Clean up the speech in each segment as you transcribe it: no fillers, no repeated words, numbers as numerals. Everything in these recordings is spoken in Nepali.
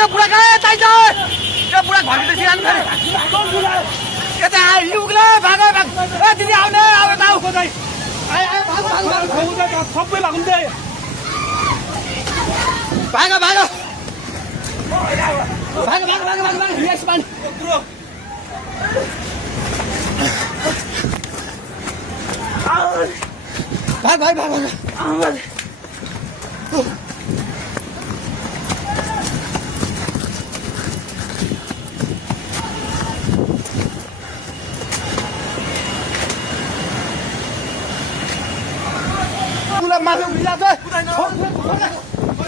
त्यो बुढा कहाँ चाहिन्छ त्यो बुढा घरभित्र सिरानु पर्यो यता आइलुग्ला भाग भाग ए दिदी आउने आउ आउ खोदै आइ आइ भाग भाग भाग सबै भाग्नु दे भाग भाग भाग भाग भाग भाग भाग यस मान भाग भाग भाग भाग माथि उभिला छ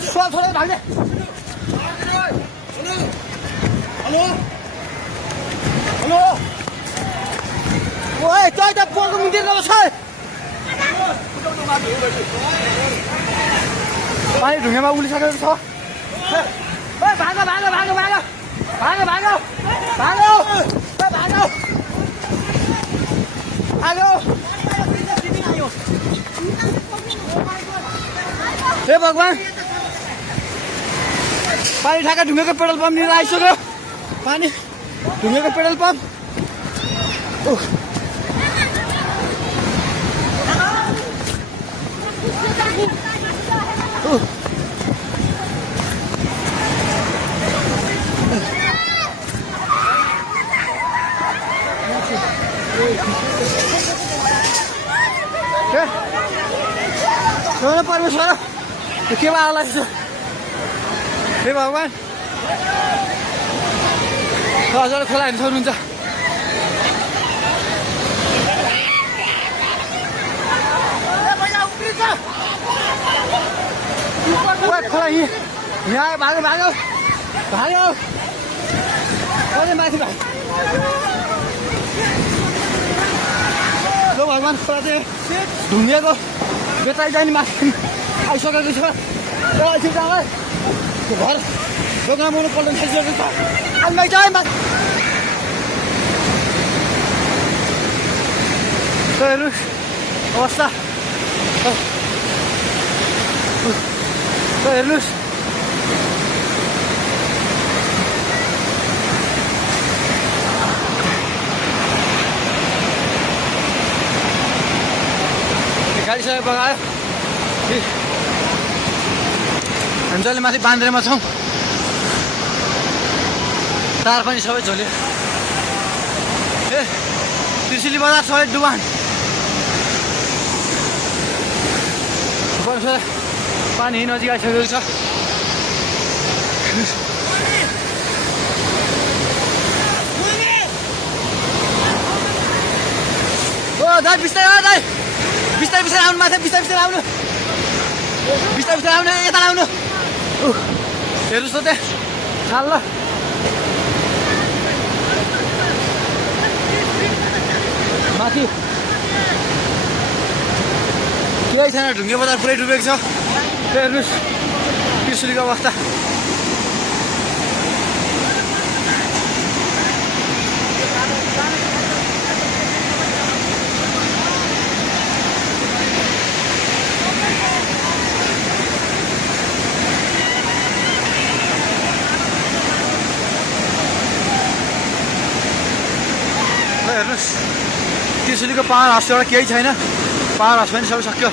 छोरा भाग्ने हेलो हेलो ओए तै त पोको मुन्तिर नबस पानी ढुङ्गामा उलिसकेको छ ए भाग भाग भाग भाग भाग भाग भाग भाग हेलो हे भगवान पानी ठाका ढुङ्गेको पेट्रोल पम्प लिएर आइसक्यो पानी ढुङ्गेको पेट्रोल पम्प परमेश्वर के आला हे भगवान हजुर खोला हेर्नु सक्नुहुन्छ खोला यहाँ भाग्यो भाग्यो भाग्यो कहिले माथि भाइ भगवान खोला चाहिँ ढुङ्गेको बेताइ जाने माथि आइसकेको छ त्यो घर दोकानमा पल्टन थालिसकेको छ आइमाइ चाहिँ हेर्नु अवस्था हेर्नुहोस् गाडी सबै बगायो हामी जहिले माथि बान्द्रेमा छौँ तार पनि सबै झोल्यो ए त्रिशुली बजार सबै डुबान पानी नजिक आइसकेको छ ओ दाइ बिस्तारै दाइ बिस्तारै बिस्तारै आउनु माथि बिस्तारै बिस्तारै आउनु बिस्तारै बिस्तारै आउनु यता आउनु हेर्नुहोस् त त्यहाँ खाल ल माथि केही छैन ढुङ्गे बजार पुरै डुबेको छ हेर्नुहोस् त्रिशुलीको अवस्था हेर्नुहोस् त्रिशुलीको पावर हाउस एउटा केही छैन पावर हाउस पनि सबै सक्यो